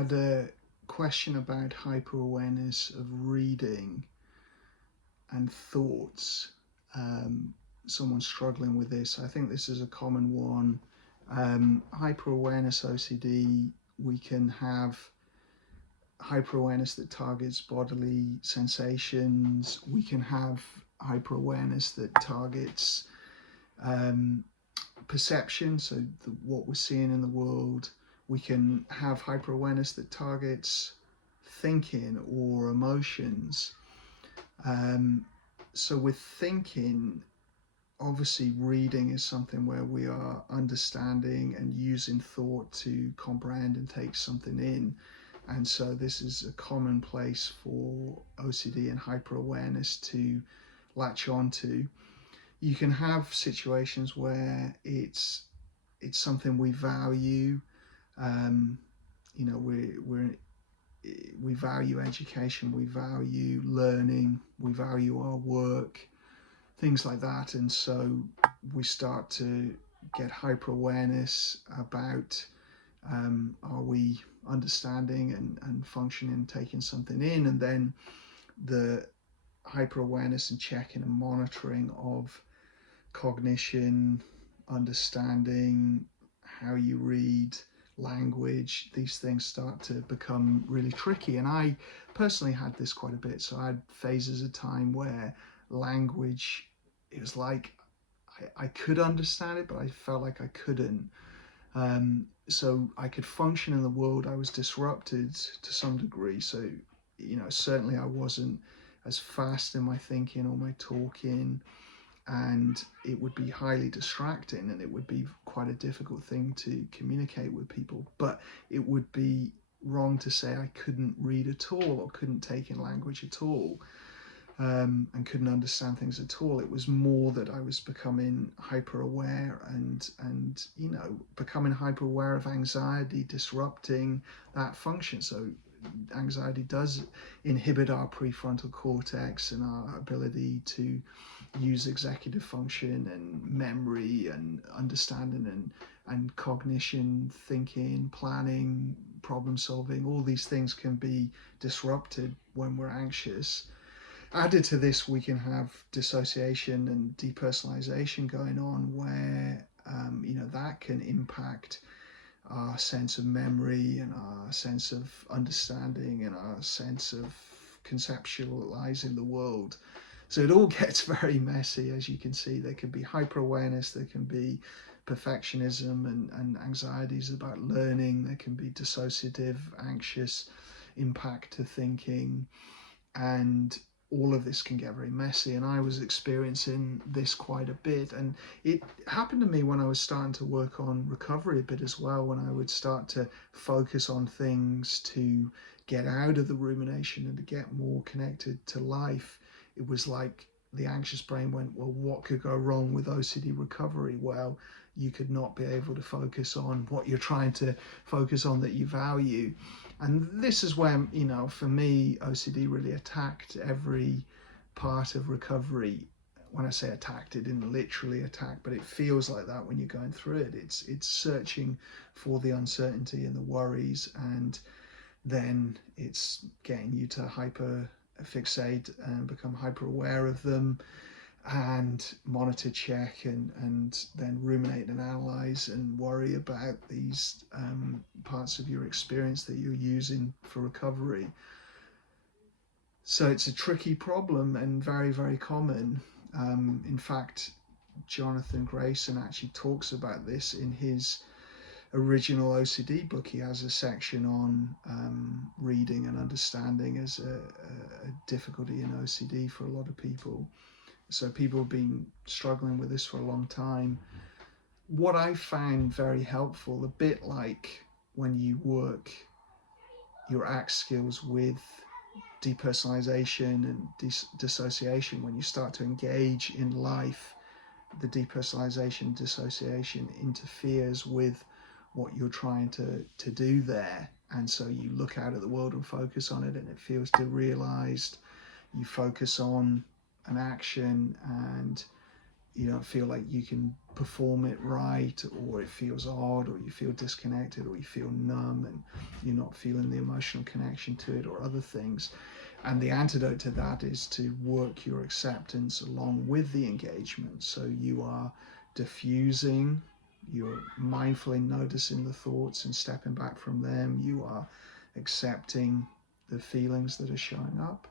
had a question about hyperawareness of reading and thoughts. Someone struggling with this. I think this is a common one. Hyperawareness OCD, we can have hyperawareness that targets bodily sensations. We can have hyperawareness that targets perception, so what we're seeing in the world. We can have hyperawareness that targets thinking or emotions. So with thinking, obviously reading is something where we are understanding and using thought to comprehend and take something in. And so this is a common place for OCD and hyperawareness to latch onto. You can have situations where it's something we value. You know, we value education, we value learning, we value our work, things like that. And so we start to get hyper awareness about are we understanding and functioning, taking something in, and then the hyper awareness and checking and monitoring of cognition, understanding, how you read, language. These things start to become really tricky. And I personally had this quite a bit. So I had phases of time where language, it was like I could understand it, but I felt like I couldn't. So I could function in the world. I was disrupted to some degree. So, you know, certainly I wasn't as fast in my thinking or my talking, and it would be highly distracting, and it would be quite a difficult thing to communicate with people. But it would be wrong to say I couldn't read at all or couldn't take in language at all, and couldn't understand things at all. It was more that I was becoming hyper aware and you know, becoming hyper aware of anxiety disrupting that function. So anxiety does inhibit our prefrontal cortex and our ability to use executive function and memory and understanding and cognition, thinking, planning, problem solving. All these things can be disrupted when we're anxious. Added to this, we can have dissociation and depersonalization going on, where you know, that can impact our sense of memory and our sense of understanding and our sense of conceptualizing the world. So it all gets very messy, as you can see. There can be hyper awareness, there can be perfectionism and anxieties about learning, there can be dissociative, anxious impact to thinking, and all of this can get very messy. And I was experiencing this quite a bit, and it happened to me when I was starting to work on recovery a bit as well, when I would start to focus on things to get out of the rumination and to get more connected to life. It was like the anxious brain went, well, what could go wrong with OCD recovery? Well, you could not be able to focus on what you're trying to focus on that you value. And this is where, you know, for me, OCD really attacked every part of recovery. When I say attacked, it didn't literally attack, but it feels like that when you're going through it. It's searching for the uncertainty and the worries, and then it's getting you to hyper fixate and become hyper aware of them, and monitor, check, and then ruminate and analyze and worry about these parts of your experience that you're using for recovery. So it's a tricky problem and very, very common. In fact, Jonathan Grayson actually talks about this in his original OCD book. He has a section on reading and understanding as a difficulty in OCD for a lot of people. So people have been struggling with this for a long time. What I found very helpful, a bit like when you work your ACT skills with depersonalization and dissociation, when you start to engage in life, the depersonalization, dissociation interferes with what you're trying to do there. And so you look out at the world and focus on it, and it feels derealized. You focus on an action and you don't feel like you can perform it right, or it feels odd, or you feel disconnected, or you feel numb and you're not feeling the emotional connection to it, or other things. And the antidote to that is to work your acceptance along with the engagement. So you are diffusing, you're mindfully noticing the thoughts and stepping back from them, you are accepting the feelings that are showing up,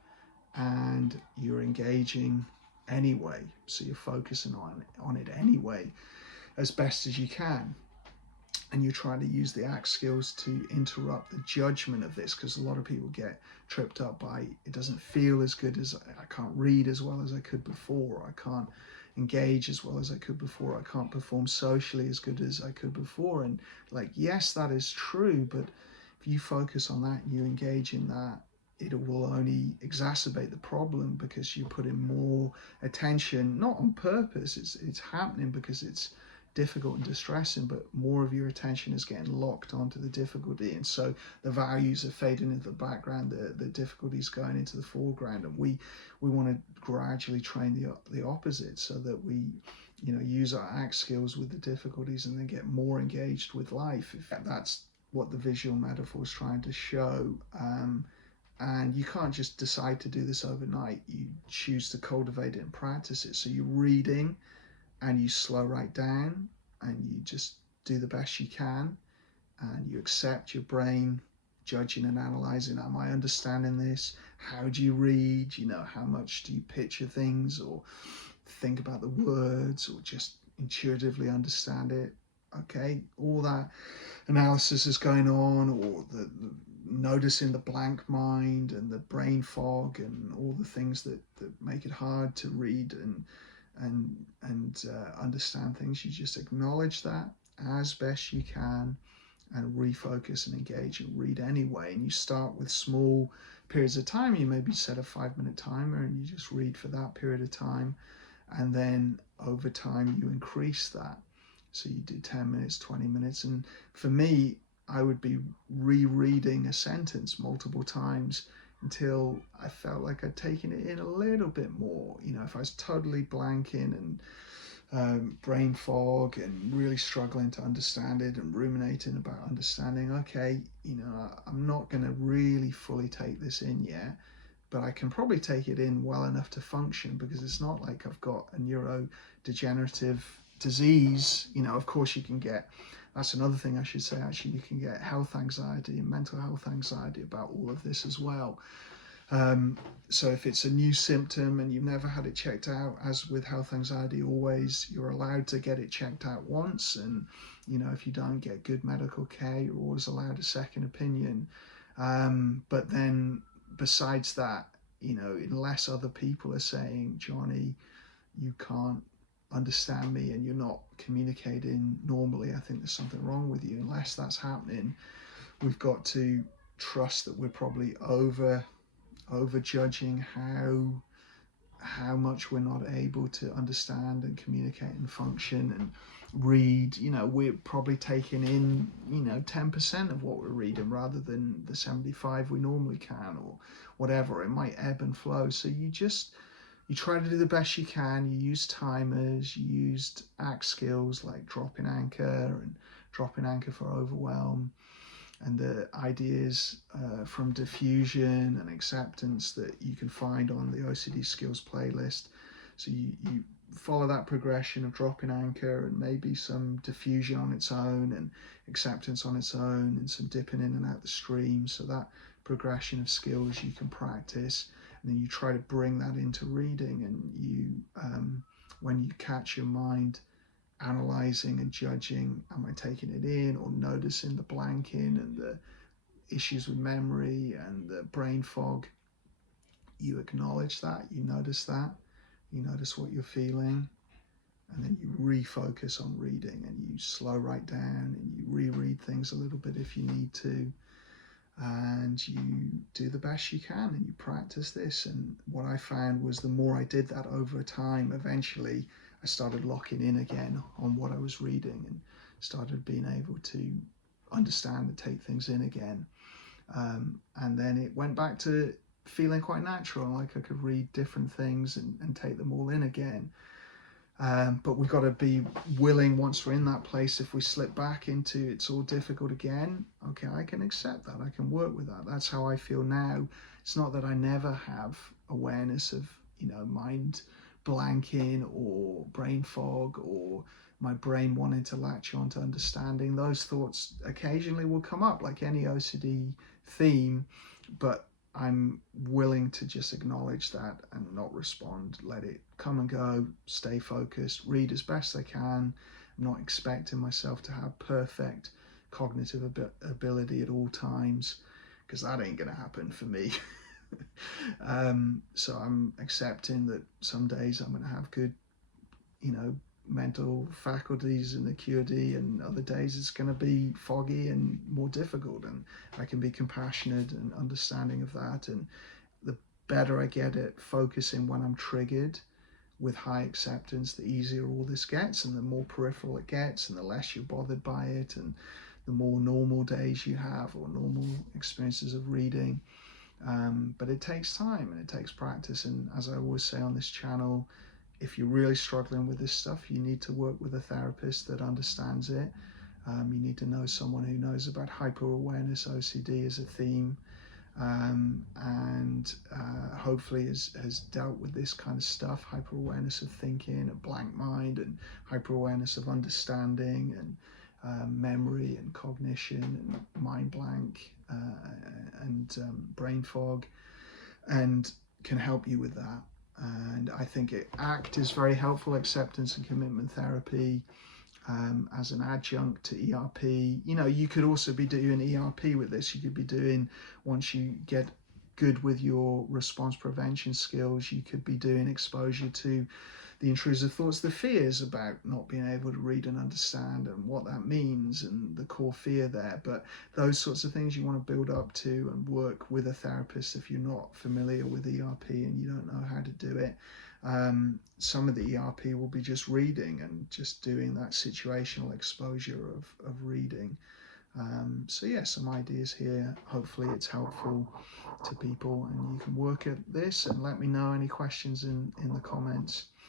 and you're engaging anyway. So you're focusing on it anyway as best as you can. And you're trying to use the ACT skills to interrupt the judgment of this, because a lot of people get tripped up by, it doesn't feel as good as, I can't read as well as I could before, I can't engage as well as I could before, I can't perform socially as good as I could before. And like, yes, that is true, but if you focus on that and you engage in that, it will only exacerbate the problem, because you put in more attention, not on purpose, it's happening because it's difficult and distressing, but more of your attention is getting locked onto the difficulty, and so the values are fading into the background, the difficulties going into the foreground. And we want to gradually train the opposite, so that we, you know, use our ACT skills with the difficulties and then get more engaged with life. In fact, that's what the visual metaphor is trying to show. And you can't just decide to do this overnight. You choose to cultivate it and practice it. So you're reading and you slow right down and you just do the best you can, and you accept your brain judging and analyzing. Am I understanding this? How do you read? You know, how much do you picture things or think about the words, or just intuitively understand it? Okay, all that analysis is going on, or the noticing the blank mind and the brain fog and all the things that make it hard to read and understand things. You just acknowledge that as best you can and refocus and engage and read anyway. And you start with small periods of time. You maybe set a 5-minute timer and you just read for that period of time, and then over time you increase that. So you do 10 minutes, 20 minutes. And for me, I would be rereading a sentence multiple times until I felt like I'd taken it in a little bit more. You know, if I was totally blanking and brain fog and really struggling to understand it and ruminating about understanding, okay, you know, I'm not going to really fully take this in yet, but I can probably take it in well enough to function, because it's not like I've got a neurodegenerative disease. You know, of course you can get, that's another thing I should say, actually, you can get health anxiety and mental health anxiety about all of this as well. So if it's a new symptom and you've never had it checked out, as with health anxiety always, you're allowed to get it checked out once. And, you know, if you don't get good medical care, you're always allowed a second opinion. But then besides that, you know, unless other people are saying, Johnny, you can't understand me and you're not communicating normally, I think there's something wrong with you. Unless that's happening, we've got to trust that we're probably over judging how much we're not able to understand and communicate and function and read. You know, we're probably taking in, you know, 10% of what we're reading rather than the 75 we normally can, or whatever. It might ebb and flow. So you try to do the best you can. You use timers, you used ACT skills like dropping anchor and dropping anchor for overwhelm, and the ideas from diffusion and acceptance that you can find on the OCD skills playlist. So you follow that progression of dropping anchor and maybe some diffusion on its own and acceptance on its own and some dipping in and out the stream. So that progression of skills you can practice, and then you try to bring that into reading. And you when you catch your mind analyzing and judging, am I taking it in, or noticing the blanking and the issues with memory and the brain fog, you acknowledge that, you notice what you're feeling, and then you refocus on reading, and you slow right down and you reread things a little bit if you need to, and you do the best you can and you practice this. And what I found was the more I did that over time, eventually I started locking in again on what I was reading and started being able to understand and take things in again. And then it went back to feeling quite natural, like I could read different things and take them all in again. But we've got to be willing, once we're in that place, if we slip back into it's all difficult again, okay, I can accept that. I can work with that. That's how I feel now. It's not that I never have awareness of, mind blanking or brain fog or my brain wanting to latch on to understanding. Those thoughts occasionally will come up like any OCD theme, but I'm willing to just acknowledge that and not respond, let it come and go, stay focused, read as best I can. I'm not expecting myself to have perfect cognitive ability at all times, because that ain't going to happen for me. So I'm accepting that some days I'm going to have good, mental faculties and acuity, and other days it's going to be foggy and more difficult, and I can be compassionate and understanding of that. And the better I get at focusing when I'm triggered with high acceptance, the easier all this gets, and the more peripheral it gets, and the less you're bothered by it, and the more normal days you have or normal experiences of reading. But it takes time and it takes practice, and as I always say on this channel, if you're really struggling with this stuff, you need to work with a therapist that understands it. You need to know someone who knows about hyperawareness OCD as a theme, and hopefully has dealt with this kind of stuff, hyperawareness of thinking, a blank mind, and hyperawareness of understanding, and memory and cognition and mind blank, and brain fog, and can help you with that. And I think ACT is very helpful, acceptance and commitment therapy, as an adjunct to ERP. You could also be doing ERP with this. You could be doing, once you get good with your response prevention skills, you could be doing exposure to the intrusive thoughts, the fears about not being able to read and understand and what that means and the core fear there. But those sorts of things you want to build up to and work with a therapist if you're not familiar with ERP and you don't know how to do it. Some of the ERP will be just reading and just doing that situational exposure of reading. So yeah, some ideas here. Hopefully it's helpful to people, and you can work at this and let me know any questions in the comments.